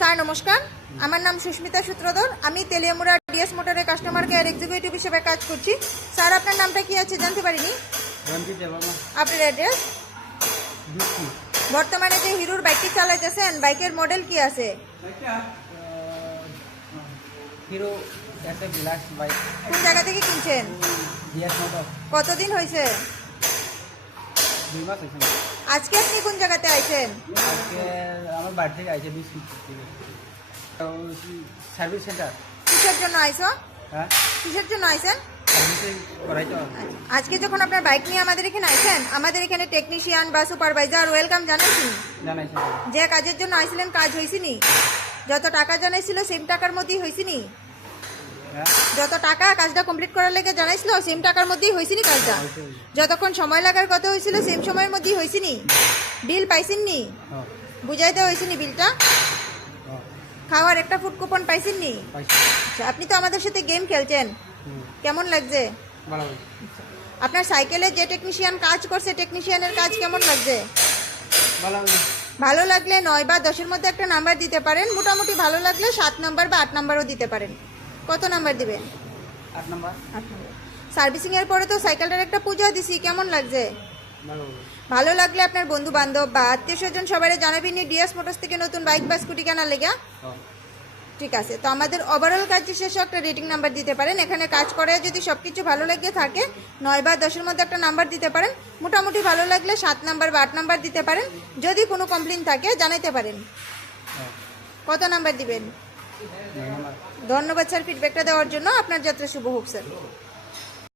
Sir নমস্কার, আমার নাম সুস্মিতা সূত্রধর। আমি তেলিয়ামুড়া ডিএস মোটরের কাস্টমার কেয়ার এক্সিকিউটিভ হিসেবে কাজ করছি। স্যার আপনার নামটা কি আছে জানতে পারিনি? আপনার অ্যাড্রেস? বর্তমানে যে হিরোর বাইকটি চালাইতেছেন, বাইকের মডেল কি আছে? Hero SF deluxe bike. কোন জায়গা থেকে কিনছেন? DS motor. কতদিন হয়েছে? 2 মাস হয়েছে। আজকে আপনি কোন জায়গাতে আইছেন? আজকে আমার বাড়ি থেকে আইছে 20 মিনিট। Service centre. কিসের জন্য আইছো? হ্যাঁ, কিসের জন্য আইছেন? সার্ভিসিং করাই তো। আজকে যখন আপনার বাইক নিয়ে আমাদের এখানে আইছেন, আমাদের এখানে টেকনিশিয়ান বা সুপারভাইজার ওয়েলকাম জানাইছি। জানাইছে। যে কাজের জন্য আইছিলেন কাজ হয়েছিনি? যত টাকা জানাইছিল সেম টাকার মধ্যেই হয়েছিনি? হ্যাঁ, যত টাকা কাজটা কমপ্লিট করার লেগে জানাইছিল সেম টাকার মধ্যেই হয়েছিনি কাজটা? যতক্ষণ সময় লাগার কথা হয়েছিল সেম সময়ের মধ্যেই হয়েছিনি? বিল পাইছেননি? হ্যাঁ, বুঝাইতে হয়েছিনি বিলটা? হ্যাঁ, খাওয়ার একটা ফুড কুপন পাইছেননি? পাইছি। আচ্ছা, আপনি তো আমাদের সাথে গেম খেলছেন, কেমন লাগছে? ভালো হয়েছে। আপনার সাইকেলে যে টেকনিশিয়ান কাজ করছে, টেকনিশিয়ানের কাজ কেমন লাগছে? ভালো হয়েছে। ভালো লাগলে 9 বা 10-এর মধ্যে একটা নাম্বার দিতে পারেন। মোটামুটি ভালো লাগলে 7 নাম্বার বা 8 নাম্বারও দিতে পারেন। কত নাম্বার দিবেন? 8 নাম্বার। 8 নাম্বার। সার্ভিসিংয়ের পরে তো সাইকেলটার একটা পূজা দিছি, কেমন লাগছে? ভালো হয়েছে। ভালো লাগলে আপনার বন্ধু বান্ধব বা আত্মীয় স্বজন সবাই জানাবেন ডিএস মোটরস থেকে নতুন বাইক বা স্কুটি কেনার লেগে। হ্যাঁ, ঠিক আছে, তো আমাদের ওভারঅল কাজ শেষে একটা রেটিং নাম্বার দিতে পারেন। এখানে কাজ করে যদি সব কিছু ভালো লেগে থাকে 9 বা 10-এর মধ্যে একটা নাম্বার দিতে পারেন। মোটামুটি ভালো লাগলে 7 নাম্বার বা 8 নাম্বার দিতে পারেন। যদি কোনো কমপ্লেন থাকে জানাইতে পারেন। হ্যাঁ, কত নাম্বার দিবেন? 9 নাম্বার। ধন্যবাদ স্যার ফিডব্যাকটা দেওয়ার জন্য। আপনার যাত্রা শুভ হোক স্যার।